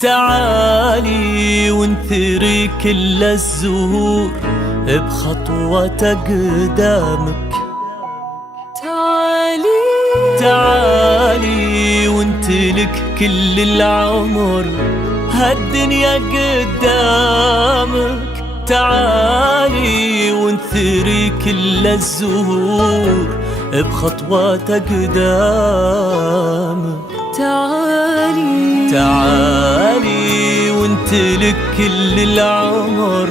تعالي وانثري كل الزهور بخطوة قدامك. تعالي وانتلك كل العمر هالدنيا قدامك. تعالي وانثري كل الزهور بخطوة قدامك. تعالي وانتلك كل العمر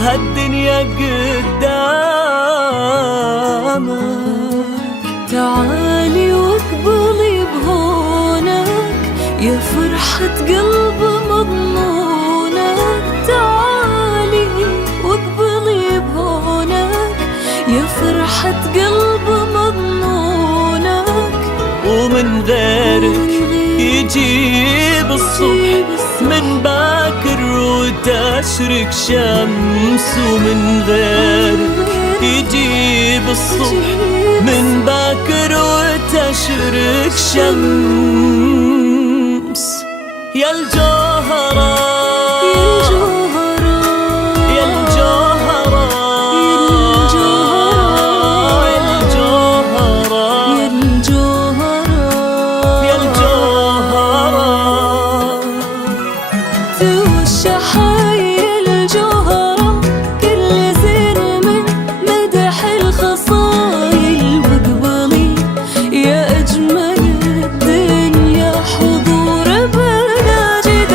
هالدنيا قدامك. تعالي واقبلي بهونك يا فرحة قلب مضمونك. تعالي واقبلي بهونك يا فرحة قلب مضمونك. ومن غيرك يجيب الصبح من باكر وتشرق شمس. ومن غيرك يجيب الصبح من باكر وتشرق شمس. يا الجوهرة يا الجوهرة يا الجوهرة يا الجوهرة توش حي الجوهرة كل زين من مدح الخصايل. واقبلي يا أجمل الدنيا حضور بناجد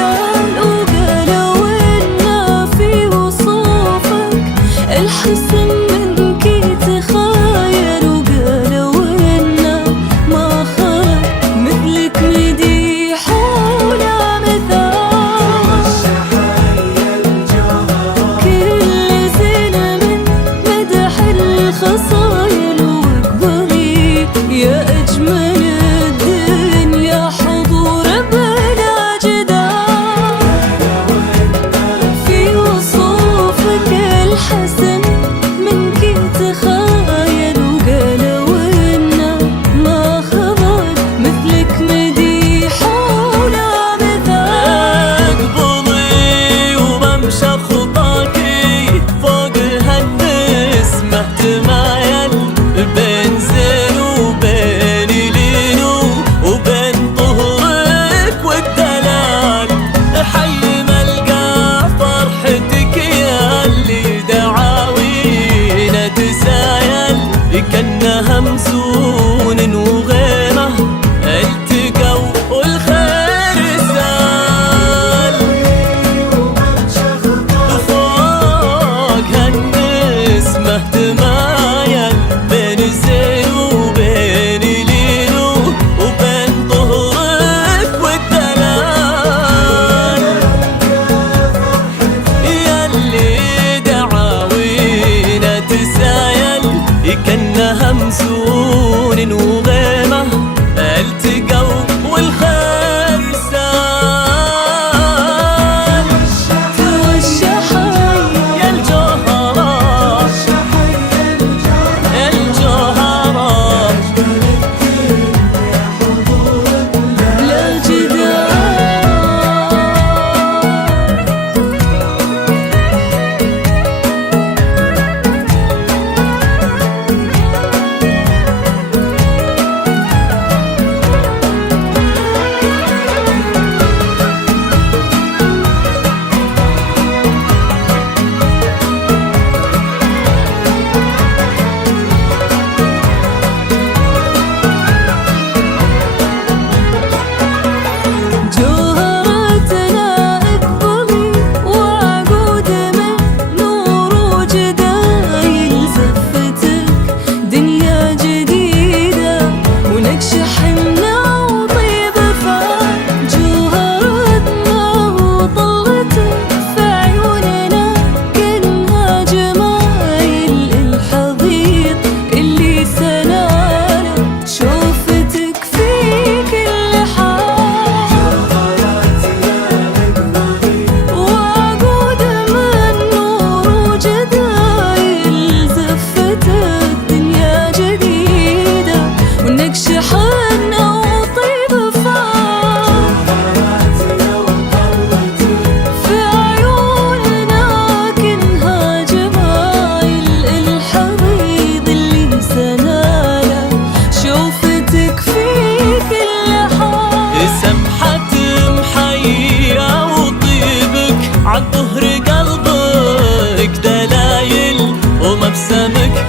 سمحة محيا وطيبك عالظهر قلبك دلايل ومبسمك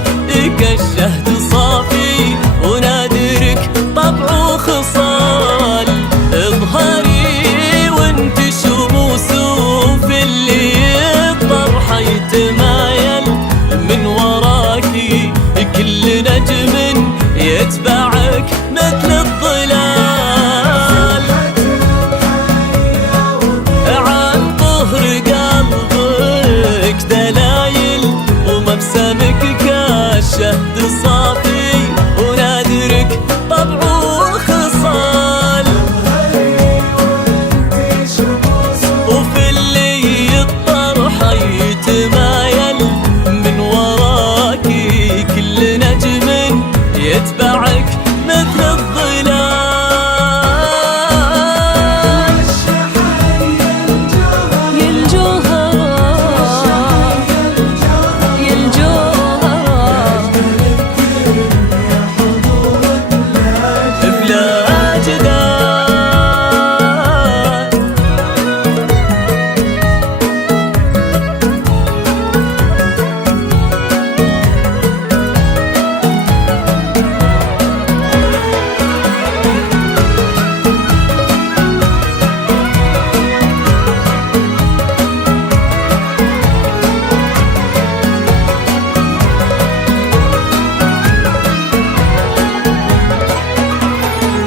كالشهد صافي ونادرك طبع وخصال اظهري وانت شموس وفي اللي الطرح يتمايل من وراكي كل نجم يتبعك مثل الظلال عن ظهر قلبك دلايل ومبسمك كالشهد صافي ونادرك طبع وخصال وفي اللي الطرح يتمايل من وراكي كل نجم يتبعك مثل الظلال يا الجوهرة يا الجوهرة بلا جدال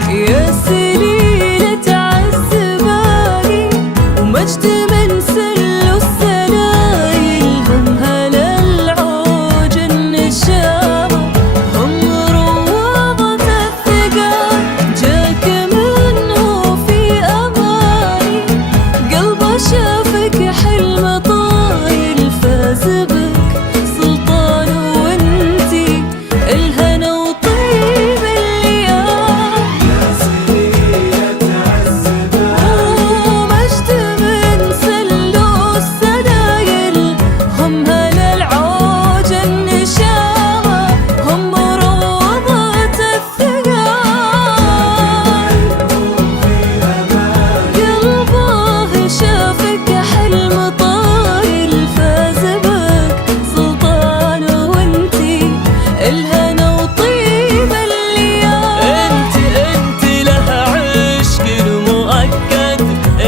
يا سليلة عالزبالي ومجد من سل السلايل هم هلا العوج النشامة هم روضة الثقال جاك منه في أماني قلبه شافك حلم طايل فاز بك سلطان وانتي الهنا وطيب الليالي ومجد من سلو السلايل هم هلا العوج النشامة هم روضة الثقال قلبه شافك حلم طايل فاز بك سلطان وانتي الهنا وطيب الليالي انت لها عشق مؤكد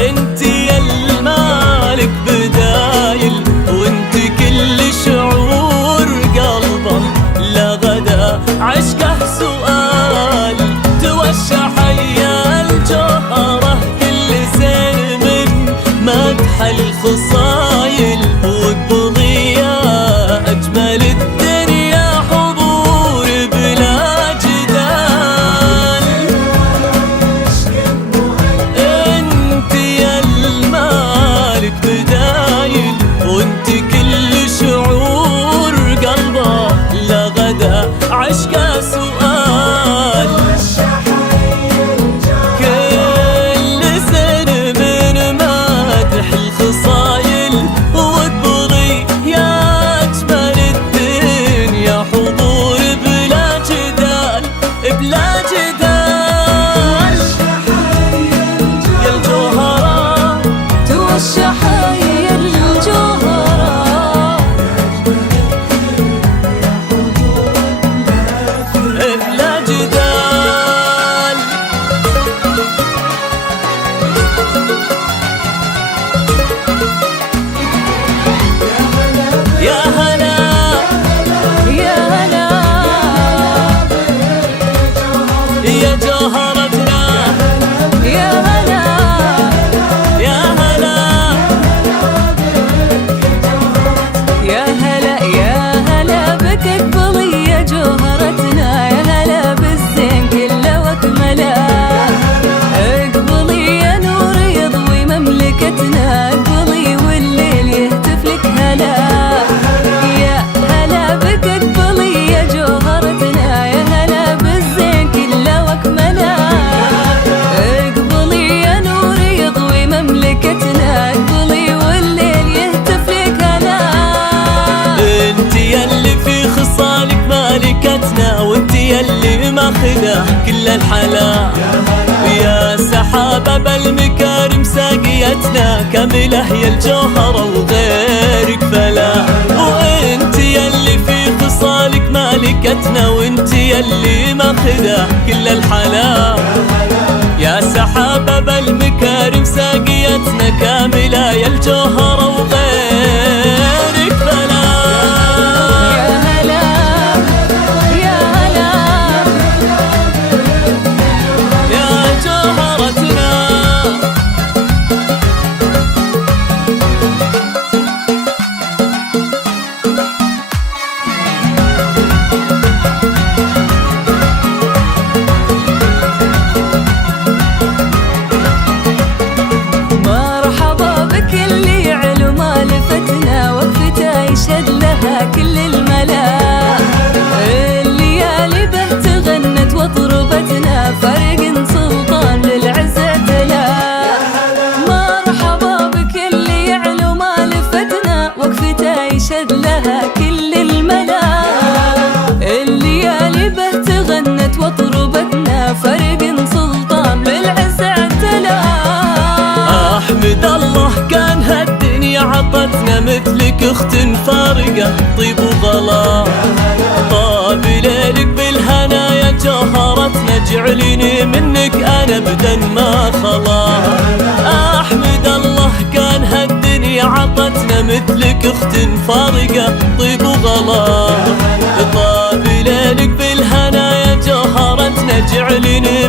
انت يا المالك بدايل وانت كل شعور قلبه لغدا عشقه سؤال توشح يا الجوهرة كل زين من مدح الخصايل واقبضي يا اجمل الدنيا حضور بلا جدال انت يا المالك بدايل وانت كل شعور قلبه لغدا عشقه سؤال كل زين من مدح الخصايل كاملة يا الجوهرة وغيرك فلا. وانت يلي في خصالك مالكتنا، وانت يلي ماخذه كل الحلا. يا سحابة بالمكارم ساقيتنا كاملة يا الجوهرة وغيرك فلا. يا هلا يا هلا يا جوهرتنا. مرحبا بكل علو ما لفتنا، وقفته يشهد لها كل الملا. الليالي به تغنت وطربتنا، فرق سلطان للعز اعتلا. مرحبا بكل علو ما لفتنا، وقفته يشهد لها كل الملا. الليالي به تغنت وطربتنا، فرق سلطان للعز اعتلا. احمد الله كان هالدنيا عطتنا مثلك اخت فارقة طيب وغلا. طاب ليلك بالهنا يا جوهرتنا، جعليني منك انا ابدا ما خلا. احمد الله كان هالدنيا عطتنا مثلك اخت فارقة طيب وغلا. طاب ليلك بالهنا يا جوهرتنا، جعليني